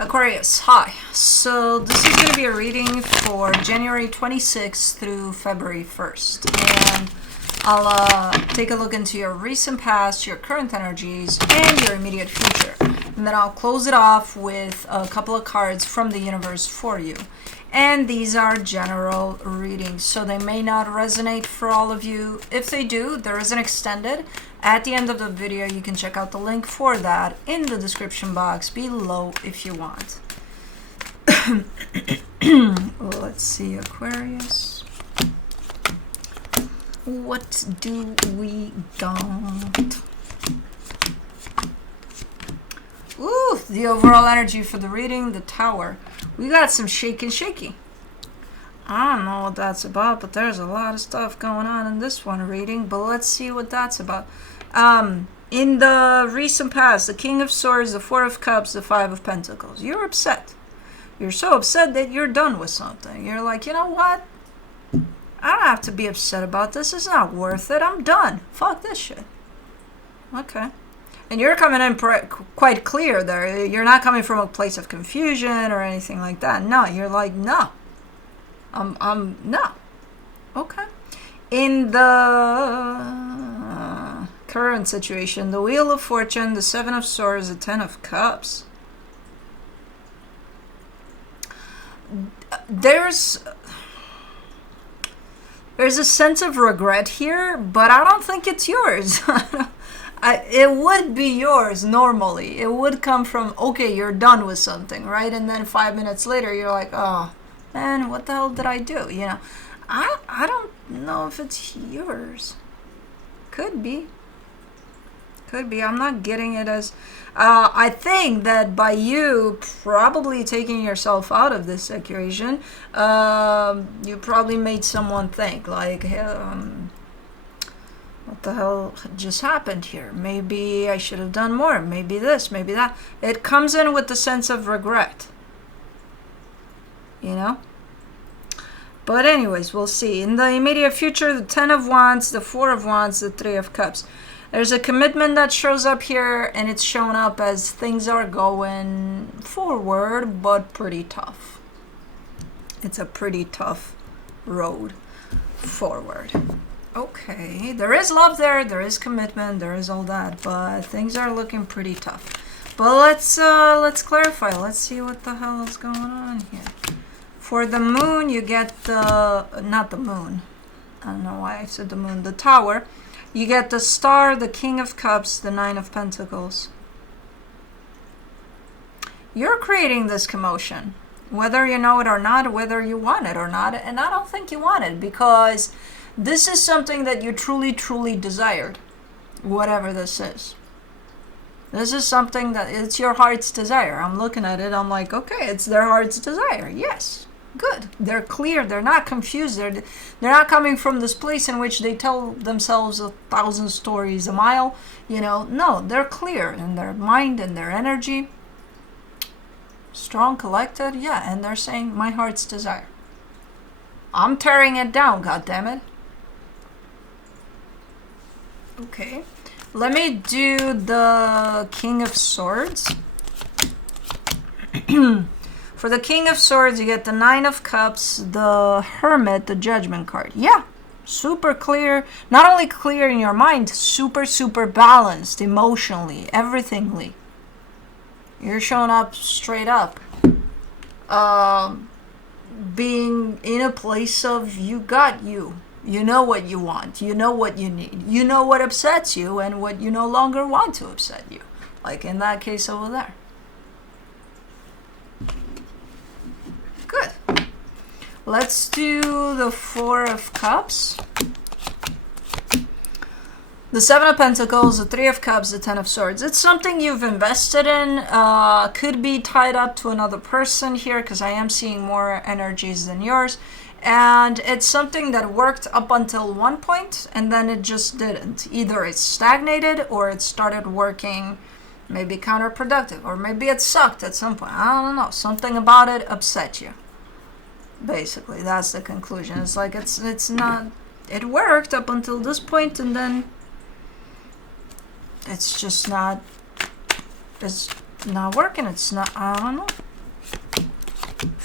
Aquarius, hi. So this is going to be a reading for January 26th through February 1st. And I'll take a look into your recent past, your current energies, and your immediate future. And then I'll close it off with a couple of cards from the universe for you. And these are general readings, so they may not resonate for all of you. If they do, there is an extended. At the end of the video, you can check out the link for that in the description box below if you want. Let's see, Aquarius. What do we got? Ooh, the overall energy for the reading, the Tower. We got some shaky. I don't know what that's about, but there's a lot of stuff going on in this one reading, but let's see what that's about. In the recent past, the King of Swords, the Four of Cups, the Five of Pentacles. You're upset. You're so upset that you're done with something. You're like, you know what? I don't have to be upset about this. It's not worth it. I'm done. Fuck this shit. Okay. And you're coming in quite clear there. You're not coming from a place of confusion or anything like that. No, you're like, no. No. Okay. In the current situation, the Wheel of Fortune, the Seven of Swords, the Ten of Cups. There's a sense of regret here, but I don't think it's yours. It would be yours normally. It would come from, okay, you're done with something, right? And then 5 minutes later, you're like, oh, man, what the hell did I do? You know, I don't know if it's yours. Could be. I'm not getting it as... I think that by you probably taking yourself out of this equation, you probably made someone think, like, what the hell just happened here? Maybe I should have done more. Maybe this, maybe that. It comes in with the sense of regret. You know? But anyways, we'll see. In the immediate future, the Ten of Wands, the Four of Wands, the Three of Cups. There's a commitment that shows up here, and it's shown up as things are going forward, but pretty tough. It's a pretty tough road forward. Okay, there is love there is commitment, there is all that, but things are looking pretty tough. But let's clarify. Let's see what the hell is going on here. For the moon, you get not the moon. I don't know why I said the moon. The Tower. You get the Star, the King of Cups, the Nine of Pentacles. You're creating this commotion, whether you know it or not, whether you want it or not, and I don't think you want it, because this is something that you truly desired, whatever this is. This is something that it's your heart's desire. I'm looking at it, I'm like, okay, it's their heart's desire. Yes, good. They're clear, they're not confused, they're not coming from this place in which they tell themselves 1,000 stories a mile, you know. No, they're clear in their mind and their energy. Strong, collected, yeah, and they're saying, my heart's desire. I'm tearing it down, goddammit. Okay, let me do the King of Swords. For the King of Swords, you get the Nine of Cups, the Hermit, the Judgment card. Yeah, super clear. Not only clear in your mind, super balanced emotionally, everythingly. You're showing up straight up. Being in a place of you got you. You know what you want. You know what you need. You know what upsets you and what you no longer want to upset you. Like in that case over there. Good. Let's do the Four of Cups. The Seven of Pentacles, the Three of Cups, the Ten of Swords. It's something you've invested in. Could be tied up to another person here, because I am seeing more energies than yours. And it's something that worked up until one point, and then it just didn't. Either it stagnated, or it started working maybe counterproductive, or maybe it sucked at some point. I don't know. Something about it upset you. Basically, that's the conclusion. It's like it's not... It worked up until this point, and then it's just not... It's not working. It's not... I don't know.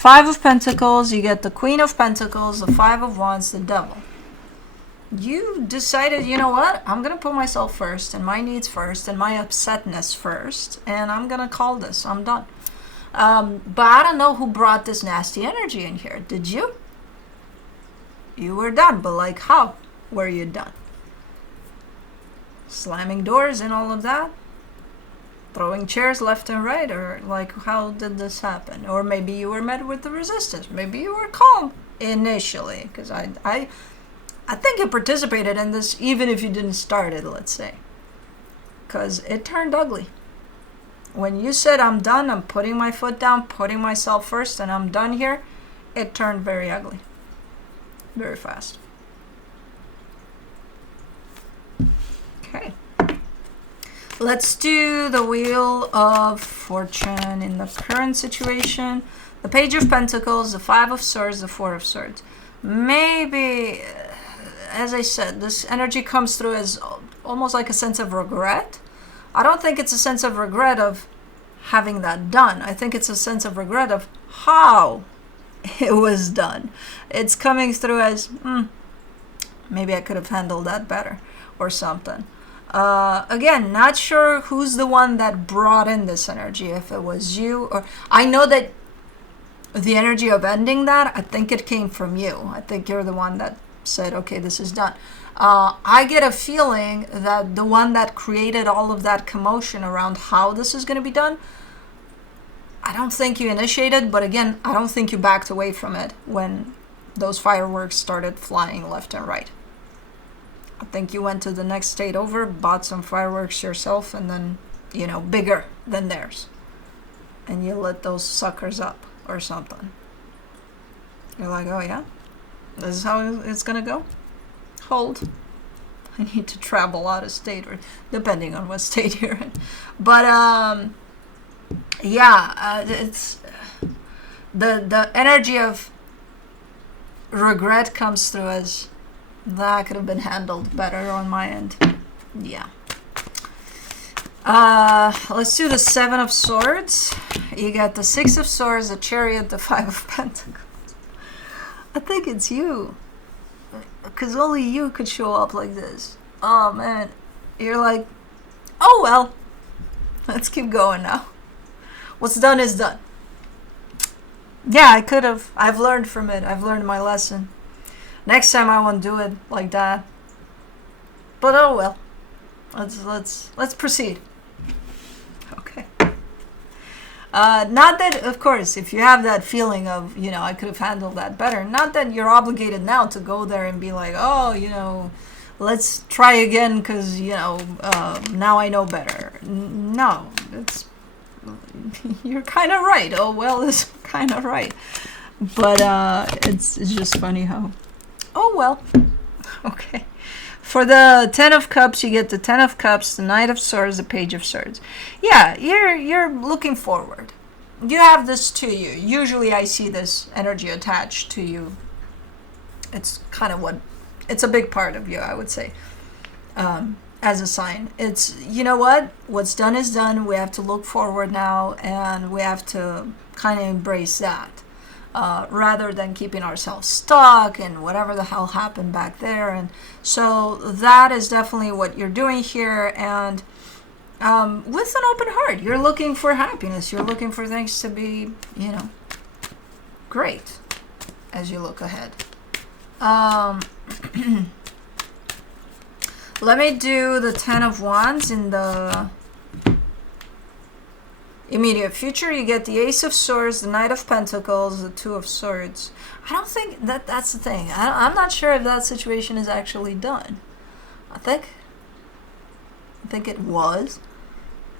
Five of Pentacles, you get the Queen of Pentacles, the Five of Wands, the Devil. You decided, you know what, I'm going to put myself first and my needs first and my upsetness first, and I'm going to call this. I'm done. But I don't know who brought this nasty energy in here. Did you? You were done, but like how were you done? Slamming doors and all of that? Throwing chairs left and right? Or like how did this happen? Or maybe you were met with the resistance. Maybe you were calm initially. Because I think you participated in this even if you didn't start it, let's say. Because it turned ugly. When you said, I'm done, I'm putting my foot down, putting myself first, and I'm done here, it turned very ugly. Very fast. Okay. Let's do the Wheel of Fortune in the current situation. The Page of Pentacles, the Five of Swords, the Four of Swords. Maybe, as I said, this energy comes through as almost like a sense of regret. I don't think it's a sense of regret of having that done. I think it's a sense of regret of how it was done. It's coming through as, maybe I could have handled that better or something. Again, not sure who's the one that brought in this energy, if it was you or... I know that the energy of ending that, I think it came from you. I think you're the one that said, okay, this is done. I get a feeling that the one that created all of that commotion around how this is going to be done, I don't think you initiated, but again, I don't think you backed away from it when those fireworks started flying left and right. I think you went to the next state over, bought some fireworks yourself, and then, you know, bigger than theirs. And you lit those suckers up or something. You're like, oh yeah? This is how it's going to go? Hold. I need to travel out of state, or depending on what state you're in. But, yeah, it's... The energy of regret comes through as... that could have been handled better on my end. Yeah. Let's do the Seven of Swords. You got the Six of Swords, the Chariot, the Five of Pentacles. I think it's you. Because only you could show up like this. Oh, man. You're like, oh, well. Let's keep going now. What's done is done. Yeah, I could have. I've learned from it. I've learned my lesson. Next time I won't do it like that. But oh well. Let's proceed. Okay. Not that, of course, if you have that feeling of, you know, I could have handled that better. Not that you're obligated now to go there and be like, oh, you know, let's try again because, you know, now I know better. No, it's you're kind of right. Oh well, is kind of right. But it's just funny how. Oh, well. Okay. For the Ten of Cups, you get the Ten of Cups, the Knight of Swords, the Page of Swords. Yeah, you're looking forward. You have this to you. Usually I see this energy attached to you. It's kind of what... it's a big part of you, I would say, as a sign. It's, you know what? What's done is done. We have to look forward now, and we have to kind of embrace that. Rather than keeping ourselves stuck and whatever the hell happened back there. And so that is definitely what you're doing here. And with an open heart, you're looking for happiness. You're looking for things to be, you know, great as you look ahead. Let me do the Ten of Wands in the immediate future. You get the Ace of Swords, the Knight of Pentacles, the Two of Swords. I don't think that's the thing. I'm not sure if that situation is actually done. I think it was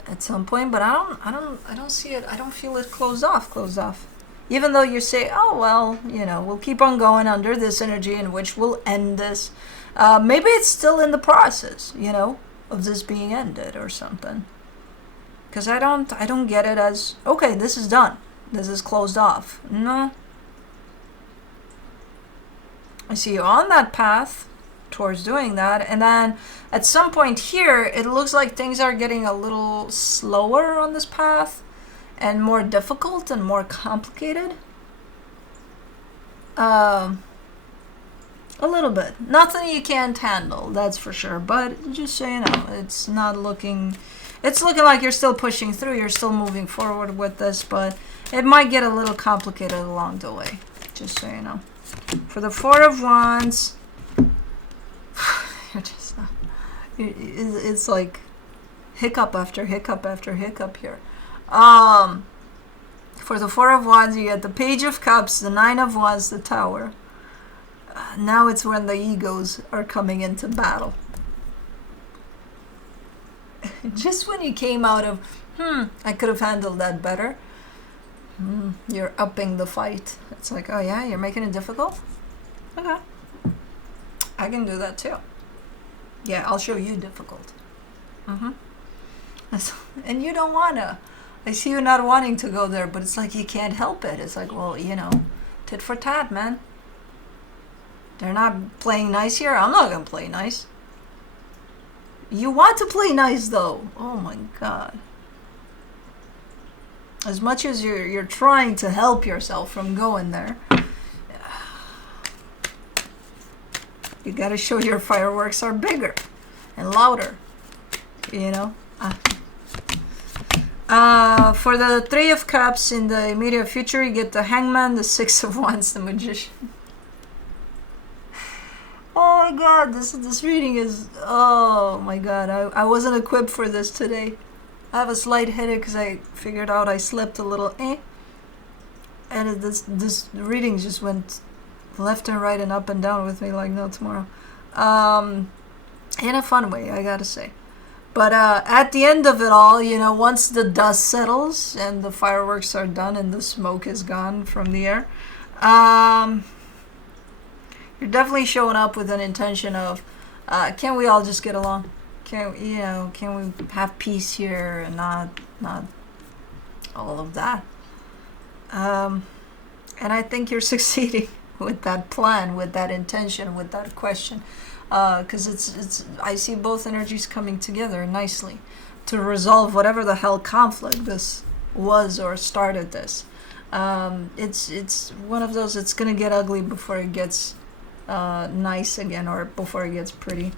at some point, but I don't see it. I don't feel it closed off. Even though you say, oh well, you know, we'll keep on going under this energy in which we'll end this. Maybe it's still in the process, you know, of this being ended or something. Because I don't get it as, okay, this is done. This is closed off. No. I see you on that path towards doing that. And then at some point here, it looks like things are getting a little slower on this path and more difficult and more complicated. Um, a little bit. Nothing you can't handle, that's for sure. But just so you know, it's not looking... It's looking like you're still pushing through. You're still moving forward with this, but it might get a little complicated along the way. Just so you know. For the Four of Wands, you're just not... It's like hiccup after hiccup after hiccup here. For the Four of Wands, you get the Page of Cups, the Nine of Wands, the Tower. Now it's when the egos are coming into battle. Just when you came out of, I could have handled that better, you're upping the fight. It's like, oh yeah, you're making it difficult? Okay. I can do that too. Yeah, I'll show you difficult. And you don't wanna. I see you not wanting to go there, but it's like you can't help it. It's like, well, you know, tit for tat, man. They're not playing nice here. I'm not gonna play nice. You want to play nice, though. Oh my God. As much as you're trying to help yourself from going there, you gotta show your fireworks are bigger and louder. You know. For the Three of Cups in the immediate future, you get the Hangman, the Six of Wands, the Magician. Oh my God, this reading is... Oh my God, I wasn't equipped for this today. I have a slight headache because I figured out I slept a little. And this reading just went left and right and up and down with me like no tomorrow. In a fun way, I gotta say. But at the end of it all, you know, once the dust settles and the fireworks are done and the smoke is gone from the air, you're definitely showing up with an intention of, can we all just get along? Can we have peace here and not all of that? And I think you're succeeding with that plan, with that intention, with that question. Because it's I see both energies coming together nicely to resolve whatever the hell conflict this was or started this. It's one of those, it's gonna get ugly before it gets nice again, or before it gets pretty.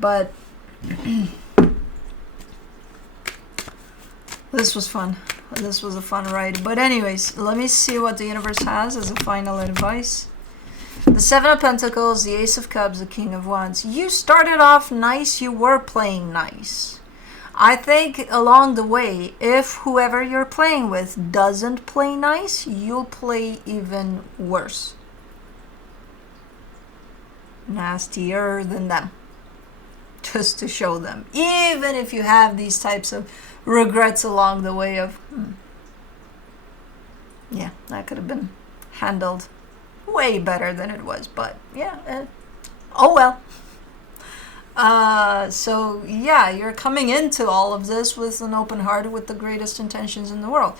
But this was fun. This was a fun ride. But anyways, let me see what the universe has as a final advice. The Seven of Pentacles, the Ace of Cups, the King of Wands. You started off nice. You were playing nice. I think along the way, if whoever you're playing with doesn't play nice, you'll play even worse. Nastier than them. Just to show them. Even if you have these types of regrets along the way of, yeah, that could have been handled way better than it was, but yeah, oh well. So yeah, you're coming into all of this with an open heart, with the greatest intentions in the world.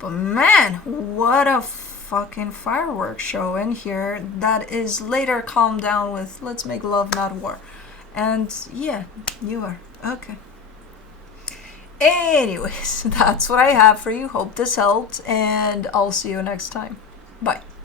But man, what a fucking fireworks show in here that is later calmed down with let's make love, not war. And yeah, you are. Okay. Anyways, that's what I have for you. Hope this helped, and I'll see you next time. Bye.